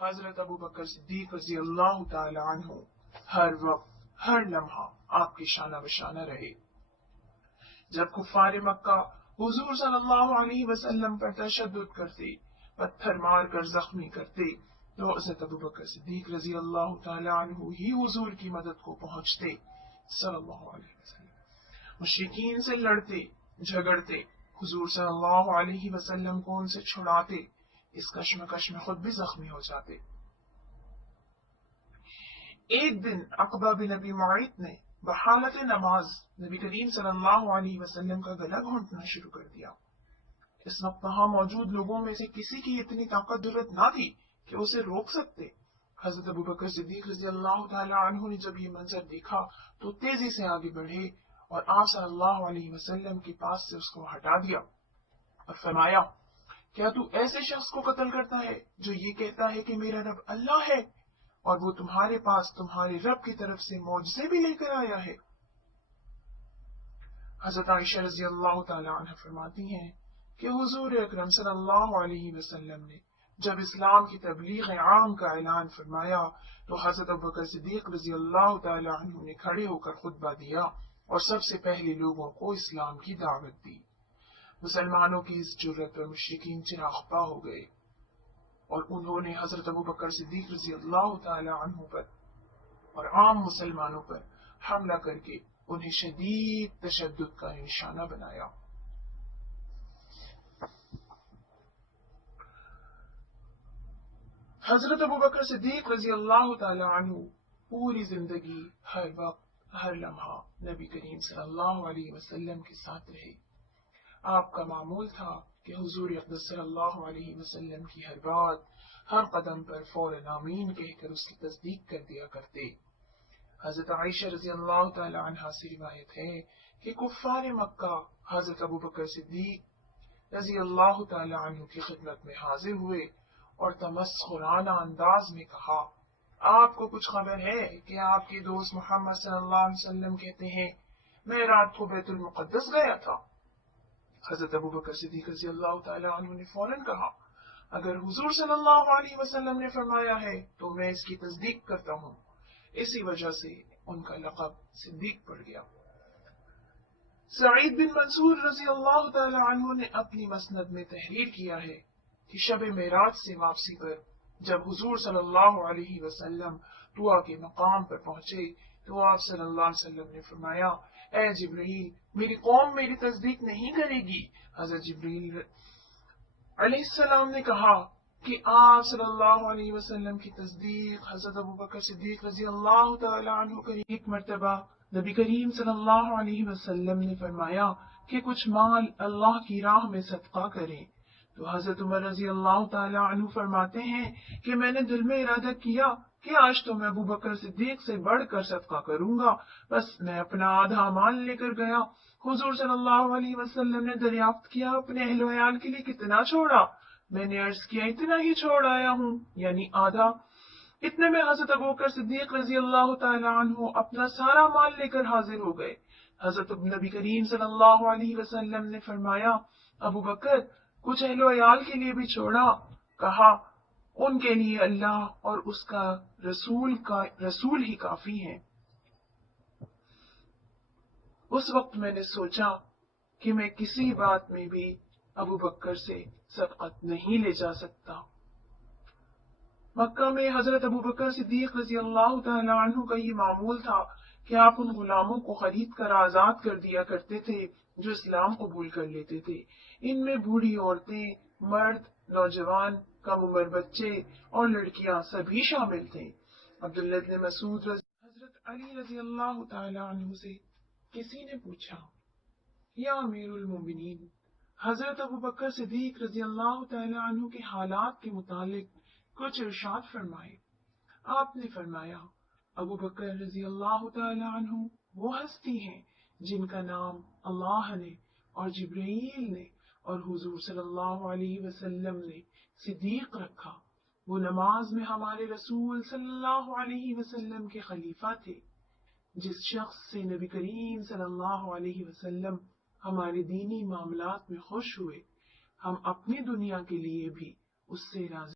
حضرت ابو بکر صدیق رضی اللہ تعالی عنہ ہر وقت ہر لمحہ آپ کی شانہ بشانہ رہے۔ جب کفار مکہ حضور صلی اللہ علیہ وسلم پر تشدد کرتے، پتھر مار کر زخمی کرتے، تو حضرت ابو بکر صدیق رضی اللہ تعالی عنہ ہی حضور کی مدد کو پہنچتے صلی اللہ علیہ وسلم۔ مشرکین سے لڑتے جھگڑتے، حضور صلی اللہ علیہ وسلم کو ان سے چھڑاتے، اس کشمکش میں خود بھی زخمی ہو جاتے۔ ایک دن عقبہ بن ابی معیط نے بحالت نماز نبی کریم صلی اللہ علیہ وسلم کا گلا گھونٹنا شروع کر دیا۔ اس وقت وہاں موجود لوگوں میں سے کسی کی اتنی طاقت دولت نہ تھی کہ اسے روک سکتے۔ حضرت ابو بکر صدیق رضی اللہ تعالی عنہ نے جب یہ منظر دیکھا تو تیزی سے آگے بڑھے اور آپ صلی اللہ علیہ وسلم کے پاس سے اس کو ہٹا دیا اور فرمایا، کیا تو ایسے شخص کو قتل کرتا ہے جو یہ کہتا ہے کہ میرا رب اللہ ہے اور وہ تمہارے پاس تمہارے رب کی طرف سے معجزے بھی لے کر آیا ہے؟ حضرت عائشہ رضی اللہ تعالی عنہ فرماتی ہیں کہ حضور اکرم صلی اللہ علیہ وسلم نے جب اسلام کی تبلیغ عام کا اعلان فرمایا تو حضرت ابوبکر صدیق رضی اللہ تعالی عنہ نے کھڑے ہو کر خطبہ دیا اور سب سے پہلے لوگوں کو اسلام کی دعوت دی۔ مسلمانوں کی اس جرأت پر مشرکین چراغپا ہو گئے اور انہوں نے حضرت ابوبکر صدیق رضی اللہ تعالی عنہ پر اور عام مسلمانوں پر حملہ کر کے انہیں شدید تشدد کا نشانہ بنایا۔ حضرت ابوبکر صدیق رضی اللہ تعالی عنہ پوری زندگی ہر وقت ہر لمحہ نبی کریم صلی اللہ علیہ وسلم کے ساتھ رہے۔ آپ کا معمول تھا کہ حضور اقدس صلی اللہ علیہ وسلم کی ہر بات ہر قدم پر فوراً آمین کہہ کر اس کی تصدیق کر دیا کرتے۔ حضرت عائشہ رضی اللہ تعالی عنہا سے روایت ہے کہ کفار مکہ حضرت ابوبکر صدیق رضی اللہ تعالی عنہ کی خدمت میں حاضر ہوئے اور تمسخرانہ انداز میں کہا، آپ کو کچھ خبر ہے کہ آپ کے دوست محمد صلی اللہ علیہ وسلم کہتے ہیں میں رات کو بیت المقدس گیا تھا؟ حضرت ابوبکر صدیق رضی اللہ تعالی عنہ نے فوراً کہا، اگر حضور صلی اللہ علیہ وسلم نے فرمایا ہے تو میں اس کی تصدیق کرتا ہوں۔ اسی وجہ سے ان کا لقب صدیق پڑ گیا۔ سعید بن منصور رضی اللہ تعالی عنہ نے اپنی مسند میں تحریر کیا ہے کہ شب معراج سے واپسی پر جب حضور صلی اللہ علیہ وسلم طوا کے مقام پر پہنچے تو آپ صلی اللہ علیہ وسلم نے فرمایا، اے جبرائیل، میری قوم میری تصدیق نہیں کرے گی۔ حضرت جبرائیل علیہ السلام نے کہا کہ آپ صلی اللہ علیہ وسلم کی تصدیق حضرت ابوبکر صدیق رضی اللہ تعالی عنہ کریں۔ ایک مرتبہ نبی کریم صلی اللہ علیہ وسلم نے فرمایا کہ کچھ مال اللہ کی راہ میں صدقہ کریں، تو حضرت عمر رضی اللہ تعالی عنہ فرماتے ہیں کہ میں نے دل میں ارادہ کیا کہ آج تو میں ابوبکر صدیق سے بڑھ کر صدقہ کروں گا، بس میں اپنا آدھا مال لے کر گیا۔ حضور صلی اللہ علیہ وسلم نے دریافت کیا اپنے اہل و عیال کے لیے کتنا چھوڑا؟ میں نے عرض کیا اتنا ہی چھوڑ آیا ہوں، یعنی آدھا۔ اتنے میں حضرت ابوبکر صدیق رضی اللہ تعالی عنہ اپنا سارا مال لے کر حاضر ہو گئے۔ حضرت نبی کریم صلی اللہ علیہ وسلم نے فرمایا، ابوبکر کچھ اہل و عیال کے لیے بھی چھوڑا؟ کہا، ان کے لیے اللہ اور اس کا رسول ہی کافی ہیں۔ اس وقت میں نے سوچا کہ میں کسی بات میں بھی ابوبکر سے سبقت نہیں لے جا سکتا۔ مکہ میں حضرت ابوبکر صدیق رضی اللہ تعالی عنہ کا یہ معمول تھا کہ آپ ان غلاموں کو خرید کر آزاد کر دیا کرتے تھے جو اسلام قبول کر لیتے تھے۔ ان میں بوڑھی عورتیں، مرد، نوجوان، کم عمر بچے اور لڑکیاں سبھی شامل تھے۔ عبداللہ بن مسعود حضرت علی رضی اللہ تعالی عنہ سے کسی نے پوچھا، یا امیر المومنین، حضرت ابوبکر صدیق رضی اللہ تعالی عنہ کے حالات کے متعلق کچھ ارشاد فرمائے۔ آپ نے فرمایا، ابوبکر رضی اللہ تعالی عنہ وہ ہستی ہیں جن کا نام اللہ نے اور جبرائیل نے اور حضور صلی اللہ علیہ وسلم نے صدیق رکھا۔ وہ نماز میں ہمارے رسول صلی اللہ علیہ وسلم کے خلیفہ تھے۔ جس شخص سے نبی کریم صلی اللہ علیہ وسلم ہمارے دینی معاملات میں خوش ہوئے، ہم اپنی دنیا کے لیے بھی اس سے راضی